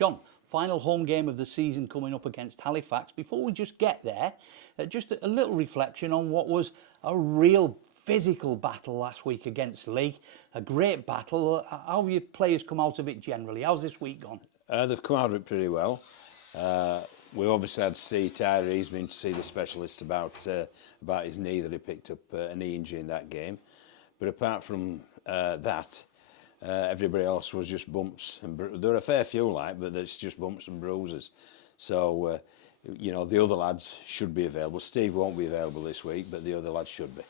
John, final home game of the season coming up against Halifax. Before we just get there, just a little reflection on what was a real physical battle last week against Leigh. A great battle. How have your players come out of it generally? How's this week gone? They've come out of it pretty well. We obviously had to see Tyree. He's been to see the specialist about his knee, that he picked up a knee injury in that game. But apart from that, everybody else was just bumps. And there were a fair few, but it's just bumps and bruises. So, the other lads should be available. Steve won't be available this week, but the other lads should be.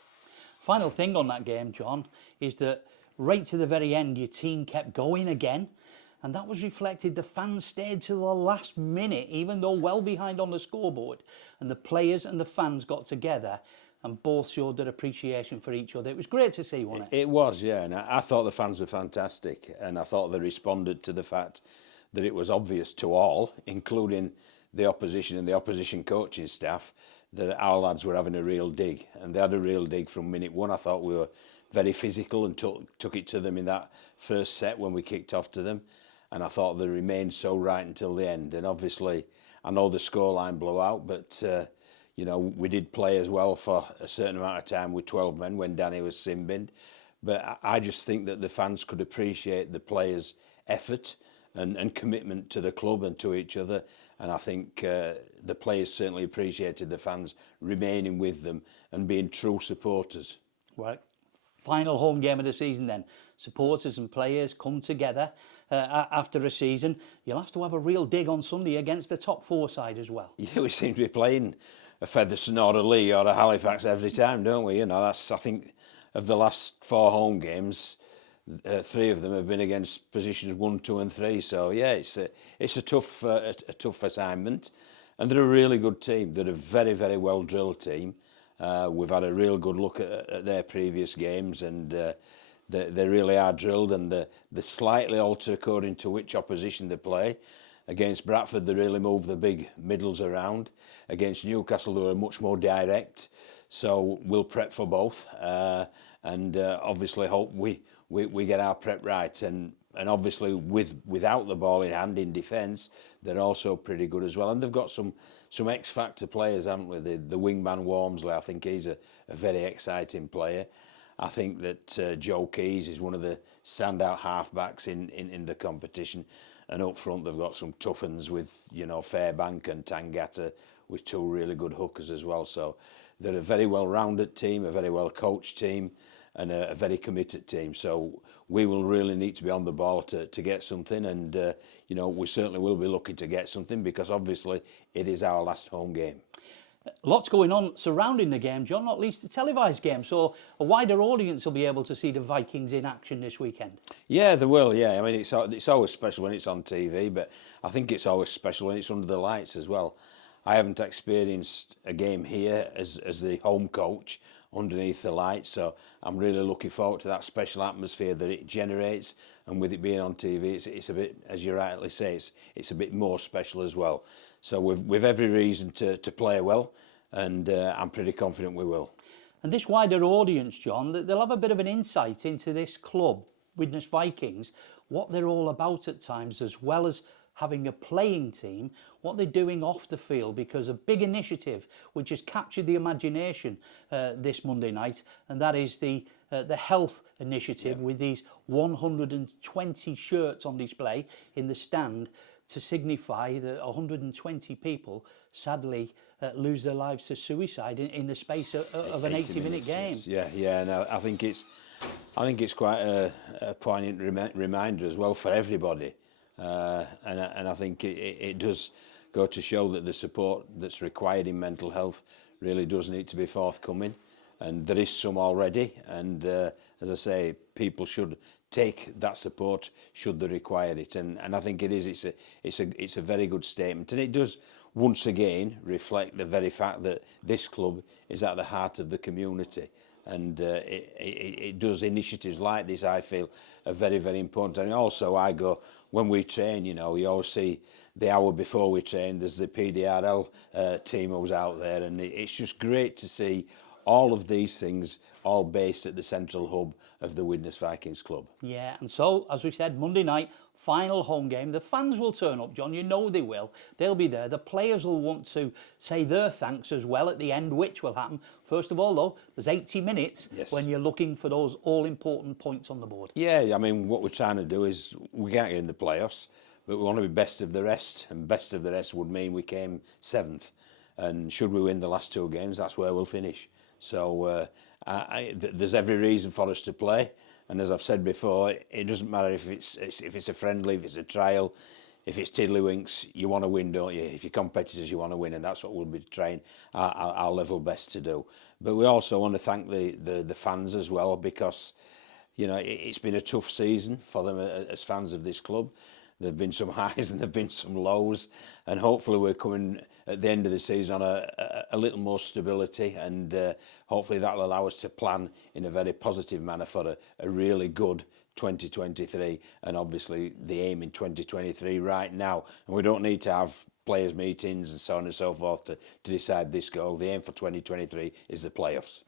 Final thing on that game, John, is that right to the very end, your team kept going again. And that was reflected. The fans stayed till the last minute, even though well behind on the scoreboard. And the players and the fans got together and both showed their appreciation for each other. It was great to see, wasn't it? It was, yeah. And I thought the fans were fantastic. And I thought they responded to the fact that it was obvious to all, including the opposition and the opposition coaching staff, that our lads were having a real dig. And they had a real dig from minute one. I thought we were very physical and took it to them in that first set when we kicked off to them. And I thought they remained so right until the end. And obviously, I know the scoreline blew out, but, we did play as well for a certain amount of time with 12 men when Danny was sin-binned. But I just think that the fans could appreciate the players' effort and commitment to the club and to each other. And I think the players certainly appreciated the fans remaining with them and being true supporters. Right. Final home game of the season then. Supporters and players come together after a season. You'll have to have a real dig on Sunday against the top four side as well. Yeah, we seem to be playing a Featherstone or a Leigh or a Halifax every time, don't we? That's, I think, of the last 4 home games, 3 of them have been against positions 1, 2 and 3. So yeah, it's a tough assignment, and they're a really good team. They're a very, very well drilled team. We've had a real good look at their previous games, and they really are drilled, and they slightly alter according to which opposition they play. Against Bradford, they really move the big middles around. Against Newcastle, they were much more direct. So we'll prep for both, and obviously hope we get our prep right. And obviously without the ball in hand in defence, they're also pretty good as well. And they've got some X-factor players, haven't we? The wingman Wormsley, I think he's a very exciting player. I think that Joe Keys is one of the standout halfbacks in the competition. And up front, they've got some tough uns with, Fairbank and Tangata, with 2 really good hookers as well. So they're a very well-rounded team, a very well-coached team, and a very committed team. So we will really need to be on the ball to get something. And, we certainly will be looking to get something, because obviously it is our last home game. Lots going on surrounding the game, John, not least the televised game. So a wider audience will be able to see the Vikings in action this weekend. Yeah, they will, yeah. I mean, it's always special when it's on TV, but I think it's always special when it's under the lights as well. I haven't experienced a game here as the home coach underneath the lights, so I'm really looking forward to that special atmosphere that it generates. And with it being on TV, it's a bit, as you rightly say, it's a bit more special as well. So we've every reason to play well, and I'm pretty confident we will. And this wider audience, John, they'll have a bit of an insight into this club, Widnes Vikings, what they're all about at times, as well as having a playing team, what they're doing off the field, because a big initiative which has captured the imagination this Monday night, and that is the health initiative, with these 120 shirts on display in the stand to signify that 120 people sadly lose their lives to suicide in the space of an 80-minute game. Yeah, and I think it's quite a poignant reminder as well for everybody. And I think it does go to show that the support that's required in mental health really does need to be forthcoming, and there is some already. And as I say, people should take that support should they require it. And I think it is. It's a very good statement, and it does once again reflect the very fact that this club is at the heart of the community. And it does initiatives like this, I feel, are very, very important. And also, when we train, you always see the hour before we train, there's the PDRL team who's out there, and it's just great to see all of these things all based at the central hub of the Widnes Vikings club. Yeah, and so, as we said, Monday night, final home game. The fans will turn up, John. You know they will. They'll be there. The players will want to say their thanks as well at the end, which will happen. First of all, though, there's 80 minutes when you're looking for those all-important points on the board. Yeah, I mean, what we're trying to do is we can't get in the playoffs, but we want to be best of the rest, and best of the rest would mean we came 7th. And should we win the last 2 games, that's where we'll finish. So there's every reason for us to play. And as I've said before, it doesn't matter if it's a friendly, if it's a trial, if it's tiddlywinks, you want to win, don't you? If you're competitors, you want to win, and that's what we'll be trying our level best to do. But we also want to thank the fans as well, because you know it's been a tough season for them as fans of this club. There've been some highs and there've been some lows, and hopefully we're coming at the end of the season on a little more stability, and hopefully that'll allow us to plan in a very positive manner for a really good 2023, and obviously the aim in 2023 right now. And we don't need to have players meetings and so on and so forth to decide this goal. The aim for 2023 is the playoffs.